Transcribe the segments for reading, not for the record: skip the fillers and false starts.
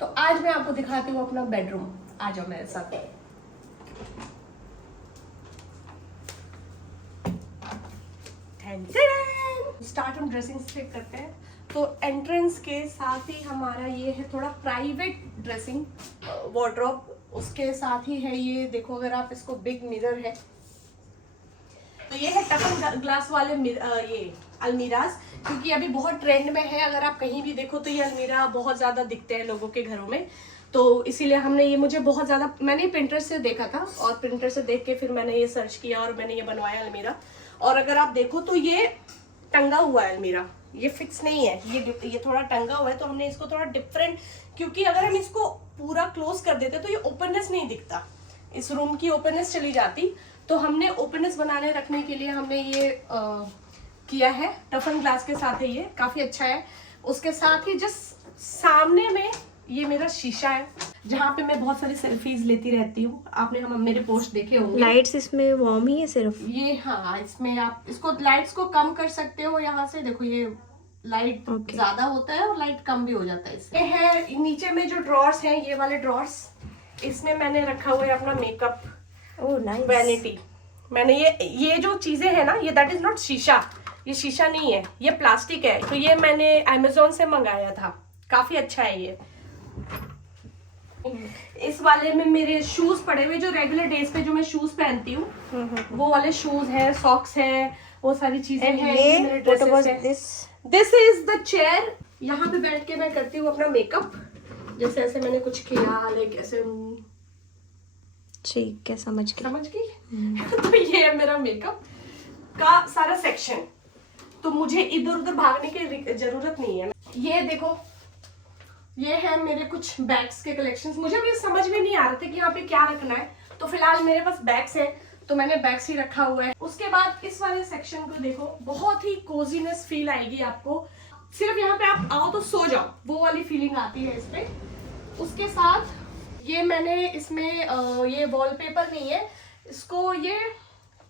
तो आज मैं आपको दिखाती हूँ अपना बेडरूम। आ जाओ मेरे साथ। स्टार्ट हम ड्रेसिंग से करते हैं। तो एंट्रेंस के साथ ही हमारा ये है थोड़ा प्राइवेट ड्रेसिंग वार्डरोब। उसके साथ ही है ये देखो, अगर आप इसको बिग मिरर है तो ये है टफन ग्लास वाले ये अलमीराज, क्योंकि अभी बहुत ट्रेंड में है। अगर आप कहीं भी देखो तो ये अलमीरा बहुत ज़्यादा दिखते हैं लोगों के घरों में, तो इसीलिए हमने ये, मुझे बहुत ज़्यादा, मैंने प्रिंटर से देखा था और प्रिंटर से देख के फिर मैंने ये सर्च किया और मैंने ये बनवाया अलमीरा। और अगर आप देखो तो ये टंगा हुआ है अलमीरा, ये फिक्स नहीं है, ये थोड़ा टंगा हुआ है। तो हमने इसको थोड़ा डिफरेंट, क्योंकि अगर हम इसको पूरा क्लोज कर देते तो ये ओपननेस नहीं दिखता, इस रूम की ओपननेस चली जाती। तो हमने ओपननेस बनाने रखने के लिए हमने ये किया है। टफन ग्लास के साथ है, ये काफी अच्छा है। उसके साथ ही जस्ट सामने में ये मेरा शीशा है, जहाँ पे मैं बहुत सारी सेल्फीज लेती रहती हूँ। आपने हम मेरे पोस्ट देखे होंगे। लाइट्स इसमें वार्म ही है सिर्फ ये, हाँ, इसमें आप इसको लाइट्स को कम कर सकते हो। यहाँ से देखो, ये लाइट ज्यादा होता है और लाइट कम भी हो जाता है इसमें। ये है नीचे में जो ड्रॉर्स हैं, ये वाले ड्रॉर्स, इसमें मैंने रखा हुआ है अपना मेकअप, नाइस वैनिटी। मैंने ये जो चीजें है ना, ये दैट इज नॉट शीशा, ये शीशा नहीं है, ये प्लास्टिक है। तो ये मैंने अमेजोन से मंगाया था, काफी अच्छा है ये। इस वाले में मेरे शूज पड़े हुए, जो रेगुलर डेज पे जो मैं शूज पहनती हूँ वो वाले शूज हैं, सॉक्स हैं, वो सारी चीजें हैं। दिस इज द चेयर, यहाँ पे बैठ के मैं करती हूँ अपना मेकअप। जैसे ऐसे मैंने कुछ किया, लाइक ऐसे, ठीक है, समझ गई। तो ये है मेरा मेकअप का सारा सेक्शन, तो मुझे इधर उधर भागने की जरूरत नहीं है। ये देखो, ये है मेरे कुछ बैग्स के कलेक्शंस। मुझे भी समझ में नहीं आ रहे थे कि यहाँ पे क्या रखना है, तो फिलहाल मेरे पास बैग्स है तो मैंने बैग्स ही रखा हुआ है। उसके बाद इस वाले सेक्शन को देखो, बहुत ही कोजीनेस फील आएगी आपको। सिर्फ यहाँ पे आप आओ तो सो जाओ, वो वाली फीलिंग आती है इसमें। उसके साथ ये मैंने इसमें ये वॉलपेपर नहीं है, इसको ये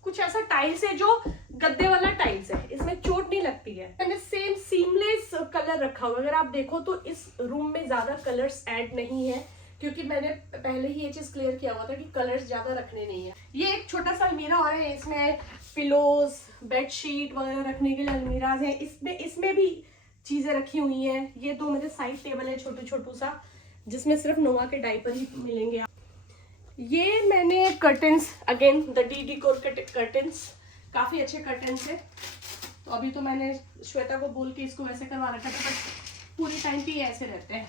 कुछ ऐसा टाइल्स है जो गद्दे वाला टाइल्स है, इसमें चोट नहीं लगती है। मैंने सेम सीमलेस कलर रखा हुआ। अगर आप देखो तो इस रूम में ज्यादा कलर्स ऐड नहीं है, क्योंकि मैंने पहले ही ये चीज क्लियर किया हुआ था कि कलर्स ज्यादा रखने नहीं है। ये एक छोटा सा अलमीरा और है, इसमें पिलोज, बेडशीट वगैरह रखने के लिए अलमीराज है। इसमें भी चीजें रखी हुई हैं। ये दो मेरे साइड टेबल है, छोटू सा, जिसमें सिर्फ नोवा के डायपर ही मिलेंगे। ये मैंने curtains, again the D decor curtains, काफी अच्छे कर्टन्स है। तो अभी तो मैंने श्वेता को बोल के इसको वैसे करवा रखा था, बट पूरे टाइम पे ये ऐसे रहते हैं।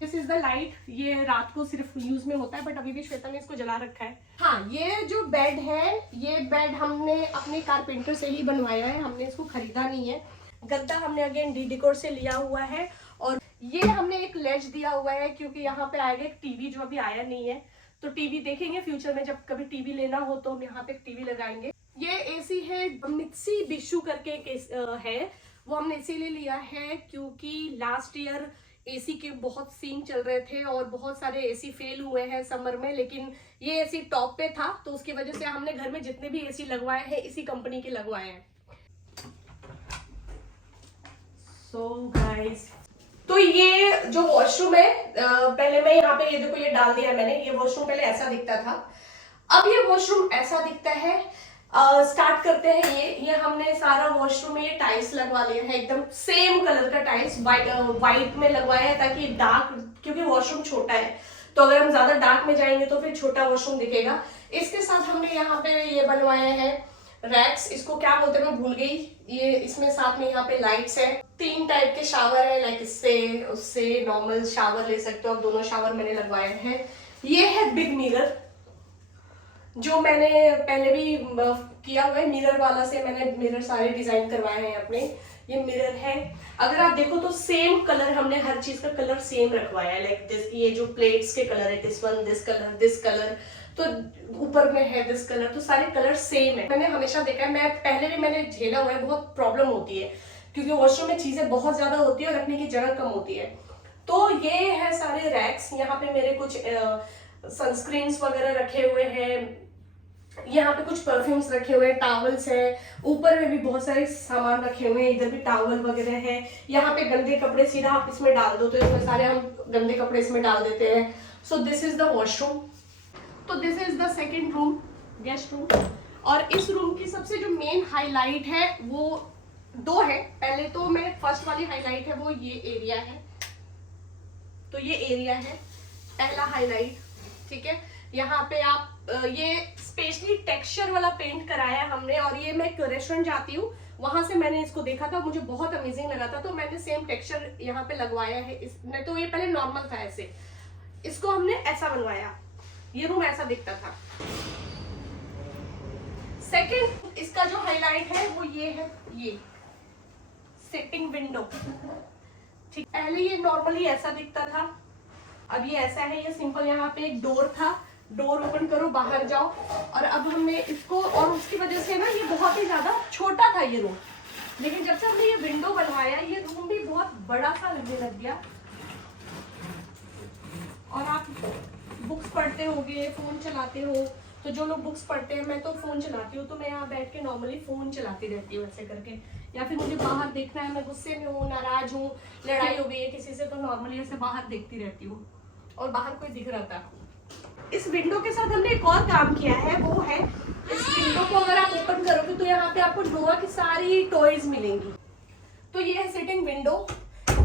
दिस इज द लाइट, ये रात को सिर्फ यूज में होता है, बट अभी भी श्वेता ने इसको जला रखा है। हाँ, ये जो बेड है, ये बेड हमने अपने कारपेंटर से ही बनवाया है, हमने इसको खरीदा नहीं है। गद्दा हमने अगेन डी डेकोर से लिया हुआ है। और ये हमने एक लेज दिया हुआ है, क्योंकि यहाँ पे आएगा एक टीवी जो अभी आया नहीं है, तो टीवी देखेंगे फ्यूचर में, जब कभी टीवी लेना हो तो हम यहाँ पे एक टीवी लगाएंगे। ये एसी है, मित्सी बिशु करके एक है, वो हमने इसीलिए लिया है क्योंकि लास्ट ईयर एसी के बहुत सीन चल रहे थे और बहुत सारे एसी फेल हुए हैं समर में, लेकिन ये एसी टॉप पे था, तो उसकी वजह से हमने घर में जितने भी एसी लगवाए हैं इसी कंपनी के लगवाए हैं। सो गाइस, तो ये जो वॉशरूम है, पहले मैं यहाँ पे ये देखो, ये डाल दिया मैंने। ये वॉशरूम पहले ऐसा दिखता था, अब ये वॉशरूम ऐसा दिखता है। स्टार्ट करते हैं। ये हमने सारा वॉशरूम में ये टाइल्स लगवा लिया है, एकदम सेम कलर का टाइल्स वाइट में लगवाया है, ताकि डार्क, क्योंकि वॉशरूम छोटा है तो अगर हम ज्यादा डार्क में जाएंगे तो फिर छोटा वॉशरूम दिखेगा। इसके साथ हमने यहाँ पे ये बनवाया है रैक्स, इसको क्या बोलते हैं मैं भूल गई। ये इसमें साथ में यहाँ पे लाइट्स है, 3 टाइप के शावर है, लाइक इससे उससे नॉर्मल शावर ले सकते हो आप, दोनों शावर मैंने लगवाए हैं। ये है बिग मिरर, जो मैंने पहले भी किया हुआ है, मिरर वाला से मैंने मिरर सारे डिजाइन करवाए हैं अपने। ये मिरर है, अगर आप देखो तो सेम कलर, हमने हर चीज का कलर सेम रखवाया है, लाइक दिस, ये जो प्लेट्स के कलर है, दिस वन, दिस कलर, तो ऊपर में है दिस कलर, तो सारे कलर सेम है। मैंने हमेशा देखा है, मैं पहले भी मैंने झेला हुआ है, बहुत प्रॉब्लम होती है क्योंकि वॉशरूम में चीजें बहुत ज्यादा होती है और रखने की जगह कम होती है। तो ये है सारे रैक्स, यहाँ पे मेरे कुछ सनस्क्रीन्स वगैरह रखे हुए हैं, यहाँ पे कुछ परफ्यूम्स रखे हुए हैं, टॉवल्स है, ऊपर में भी बहुत सारे सामान रखे हुए हैं, इधर भी टॉवल वगैरह है। यहाँ पे गंदे कपड़े सीधा आप इसमें डाल दो तो इसमें सारे हम गंदे कपड़े इसमें डाल देते हैं। So this is the washroom. तो this is the second room, guest room. और इस रूम की सबसे जो मेन हाईलाइट है वो दो है। पहले तो मैं फर्स्ट वाली हाईलाइट है वो ये एरिया है। तो ये एरिया है पहला हाईलाइट, ठीक है। यहाँ पे आप ये स्पेशली टेक्सचर वाला पेंट कराया हमने, और ये मैं एक रेस्टोरेंट जाती हूँ वहां से मैंने इसको देखा था, मुझे बहुत अमेजिंग लगा था, तो मैंने सेम टेक्सचर यहाँ पे लगवाया है। इसमें तो ये पहले नॉर्मल था ऐसे, इसको हमने ऐसा बनवाया। ये रूम ऐसा दिखता था। सेकंड इसका जो हाईलाइट है वो ये है, ये सिटिंग विंडो, ठीक। पहले ये नॉर्मली ऐसा दिखता था, अब ये ऐसा है, ये सिंपल। यहाँ पे एक डोर था, डोर ओपन करो बाहर जाओ, और अब हमने इसको, और उसकी वजह से ना ये बहुत ही ज्यादा छोटा था ये रूम, लेकिन जब से हमने ये विंडो बनवाया ये रूम भी बहुत बड़ा सा लगने लग गया। और आप बुक्स पढ़ते होगे, फोन चलाते हो, तो जो लोग बुक्स पढ़ते हैं, मैं तो फोन चलाती हूँ, तो मैं यहाँ बैठ के नॉर्मली फोन चलाती रहती हूँ ऐसे करके, या फिर मुझे बाहर देखना है, मैं गुस्से में हूँ, नाराज हूँ, लड़ाई हो गई है किसी से, तो नॉर्मली ऐसे बाहर देखती रहती हूँ, और बाहर कोई दिख रहा था। इस विंडो के साथ हमने एक और काम किया है, वो है इस विंडो को अगर आप ओपन करोगे तो यहाँ पे आपको नोआ की सारी टॉयज मिलेंगी। तो ये है सिटिंग विंडो।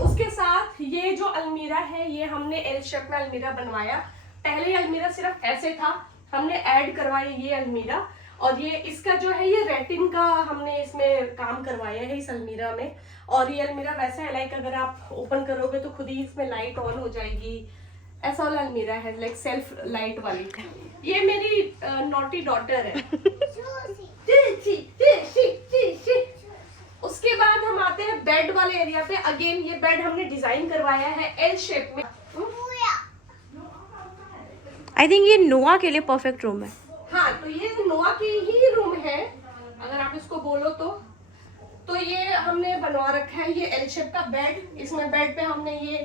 उसके साथ ये जो अलमीरा है, ये हमने एल शेप में अलमीरा बनवाया। पहले ये अलमीरा सिर्फ ऐसे था, हमने ऐड करवाया ये अलमीरा, और ये इसका जो है ये रेटिन का हमने इसमें काम करवाया है इस अलमीरा में। और ये अलमीरा वैसा है लाइक अगर आप ओपन करोगे तो खुद ही इसमें लाइट ऑन हो जाएगी, ऐसा वाला अलमीरा है, लाइक सेल्फ लाइट वाली। ये मेरी नॉटी डॉटर है। उसके बाद हम आते हैं बेड वाले एरिया पे। अगेन ये बेड हमने डिजाइन करवाया है एल शेप में। आई थिंक ये नोआ के लिए परफेक्ट रूम है। हाँ, तो ये नोआ की ही रूम है अगर आप इसको बोलो तो ये हमने बनवा रखा है ये एल शेप का बेड। इसमें बेड पे हमने ये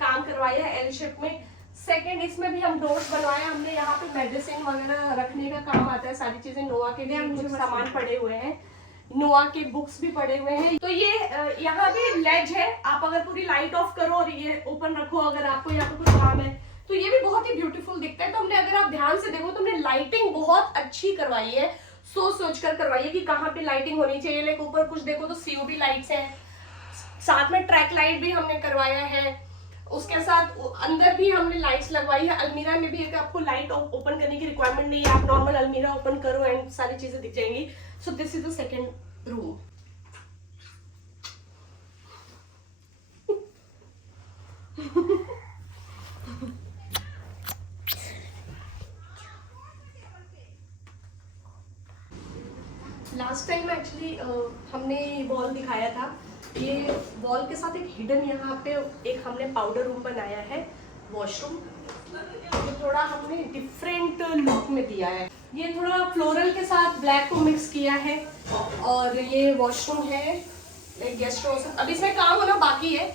काम करवाया है एल शेप में। सेकंड इसमें भी हम डोर्स बनवाए हमने, यहाँ पे मेडिसिन वगैरह रखने का काम आता है, सारी चीजें नोआ के लिए कुछ सामान पड़े हुए हैं, नोआ के बुक्स भी पड़े हुए हैं। तो ये यहाँ भी लेज है, आप अगर पूरी लाइट ऑफ करो और ये ओपन रखो अगर आपको यहाँ पे कुछ काम है तो ये भी बहुत ही ब्यूटीफुल दिखता है। तो हमने अगर आप ध्यान से देखो तो हमने लाइटिंग बहुत अच्छी करवाई है, सोच कर करवाई है कि कहाँ पे लाइटिंग होनी चाहिए। लाइक ऊपर कुछ देखो तो सीओबी लाइट्स है, साथ में ट्रैक लाइट भी हमने करवाया है, उसके साथ अंदर भी हमने लाइट्स लगवाई है। अलमीरा में भी आपको लाइट ओपन करने की रिक्वायरमेंट नहीं है, आप नॉर्मल अलमीरा ओपन करो एंड सारी चीजें दिख जाएंगी। सो this is the second room. Last time actually हमने वॉल दिखाया था, ये वॉल के साथ एक हिडन यहाँ पे एक हमने पाउडर रूम बनाया है, वॉशरूम। तो थोड़ा हमने डिफरेंट लुक में दिया है, ये थोड़ा फ्लोरल के साथ ब्लैक को मिक्स किया है। और ये वॉशरूम है, गेस्ट रूम। अभी इसमें काम होना बाकी है,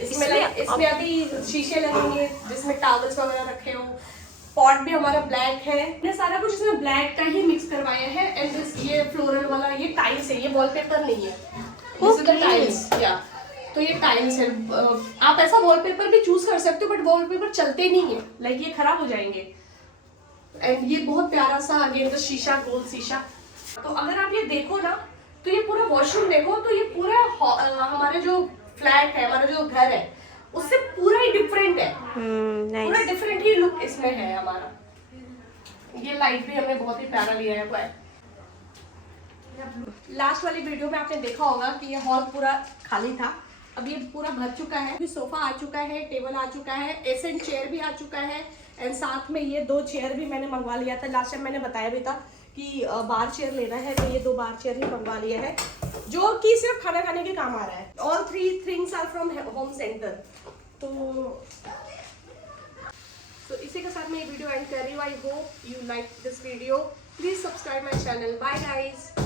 इसमें अभी शीशे लगेंगे जिसमें टॉवल्स वगैरह रखे हो। पॉट भी हमारा ब्लैक है, ये सारा कुछ इसमें ब्लैक का ही मिक्स करवाया है। एंड दिस ये फ्लोरल वाला ये टाइल्स है, ये वॉलपेपर नहीं है, टाइल्स। या तो ये टाइल्स है, आप ऐसा वॉलपेपर भी चूज कर सकते हो, बट वॉलपेपर चलते नहीं है, लाइक ये खराब हो जाएंगे। एंड ये बहुत प्यारा सा अगेन तो शीशा, गोल शीशा। तो अगर आप ये देखो ना तो ये पूरा वॉशरूम देखो तो ये पूरा हमारे जो फ्लैट है, हमारा जो घर है उससे पूरा ही डिफरेंट है। पूरा डिफरेंट ही लुक इसमें है हमारा। ये लाइट भी हमने बहुत ही प्यारा लिया है। लास्ट वाली वीडियो में आपने देखा होगा कि ये हॉल पूरा खाली था, अब ये पूरा भर चुका है। सोफा आ चुका है, टेबल आ चुका है, एसेंट चेयर भी आ चुका है, एंड साथ में ये 2 चेयर भी मैंने मंगवा लिया था। लास्ट टाइम मैंने बताया भी था कि बार चेयर लेना है, तो ये 2 बार चेयर ही मंगवा लिया है, जो कि सिर्फ खाना खाने के काम आ रहा है। All 3 things are from home centre. तो इसी के साथ मैं ये वीडियो एंड कर रही हूँ। I hope you like this video. Please subscribe my channel. Bye guys.